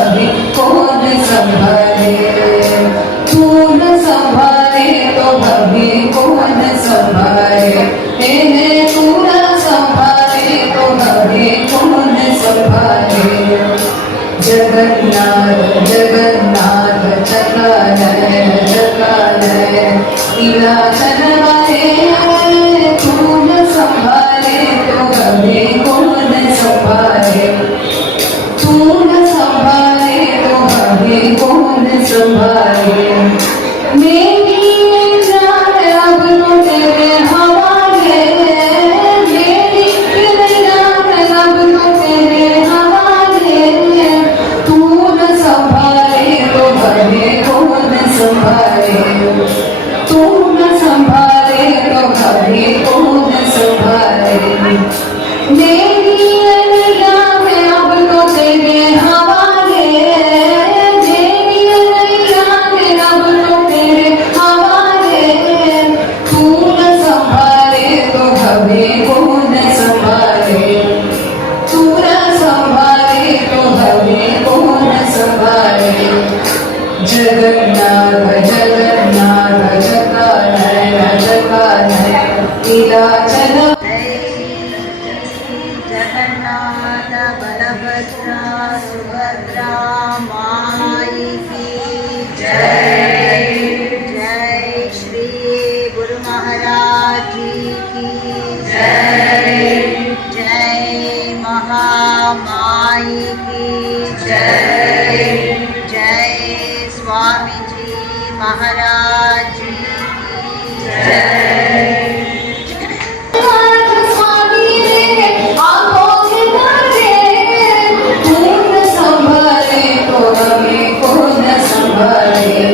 कभी कौन संभाले, तू न संभाले तो कभी कौन संभाले, तू न संभाले तो कभी कौन संभाले। जगन्नाथ जगन्नाथ चकालय चकालय नीलाचल वाले, तू न संभाले तो कभी कौन संभाले, तू न संभाले तो कभी कौन संभाले। मेरी जान अब तो तेरे हवाले, मेरी जान अब तो तेरे हवाले, तू न संभाले तो कभी कौन संभाले, तू न संभाले तो कभी कौन संभाले। मेरी जान अब तो तेरे हवाले, मेरी जान अब तो तेरे हवाले, तू न संभाले तो कभी कौन संभाले, तू न संभाले तो कभी कौन संभाले। जगन्नाथ जगन्नाथ चकालय चकालय नीलाचल जगन्नाथ बलभद्रा सुभद्रा माई की जय। जय श्री गुरु महाराज जी की जय। जय महामाई की जय। जय स्वामी जी महाराज जी की जय। स्वामी रे आंखों से भरे, तू न संभाले तो हमें कौन संभाले,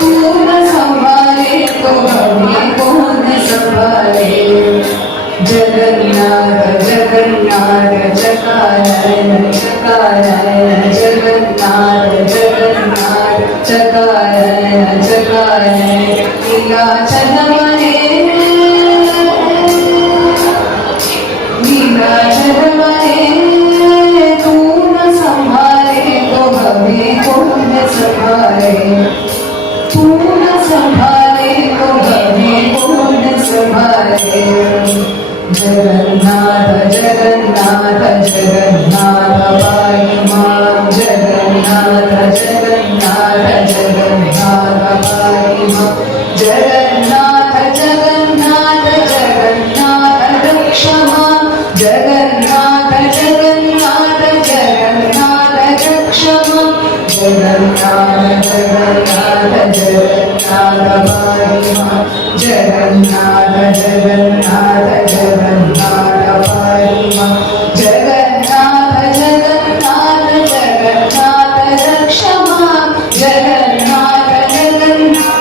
तू न संभाले तो हमें कौन संभाले। जगन्नाथ जगन्नाथ चकालय चकालय जगन्नाथ जगन्नाथ चकालय चकालय नीलाचल वाले, नीलाचल वाले, तू न संभाले तो कभी कौन संभाले, तू न संभाले तो कभी कौन संभाले। जगन्नाथ जगन्नाथ जगन्नाथ पाहि मां, जगन्नाथ जगन्नाथ जगन्नाथ पाहि मां, जगन्नाथ जगन्नाथ जगन्नाथ रक्ष मां, जगन्नाथ जगन्नाथ जगन्नाथ रक्ष मां, जगन्नाथ जगन्नाथ जगन्नाथ पाहि मां, जगन्नाथ जगन्नाथ जगन्नाथ पाहि मां, जगन्नाथ जगन्नाथ जगन्नाथ रक्ष मां, जगन्नाथ जगन्नाथ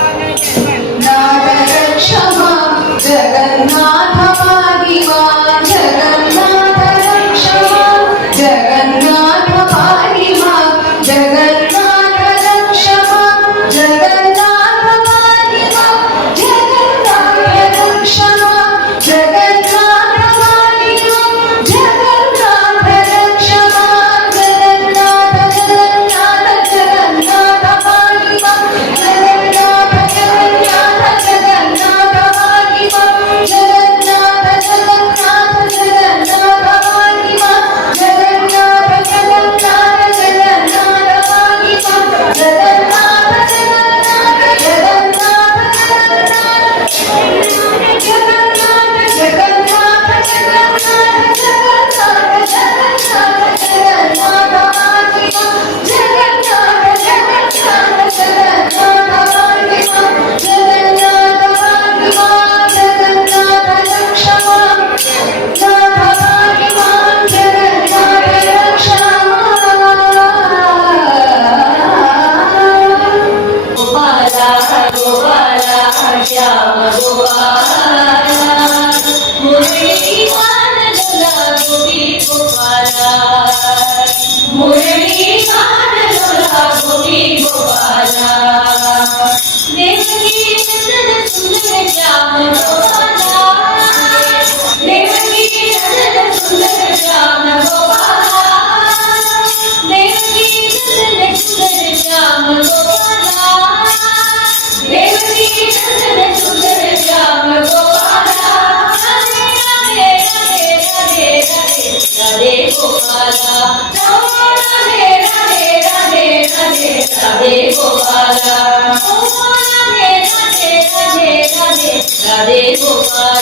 रक्ष मां, जगन्नाथ पाहि मां, जगन्नाथ रक्ष मां, जगन्नाथ पाहि मां, जगन्नाथ रक्ष मां, जगन्नाथ पाहि मां, जगन्नाथ रक्ष मां, जगन्नाथ राधे गोपाल, राधे राधे राधे राधे राधे गोपाल।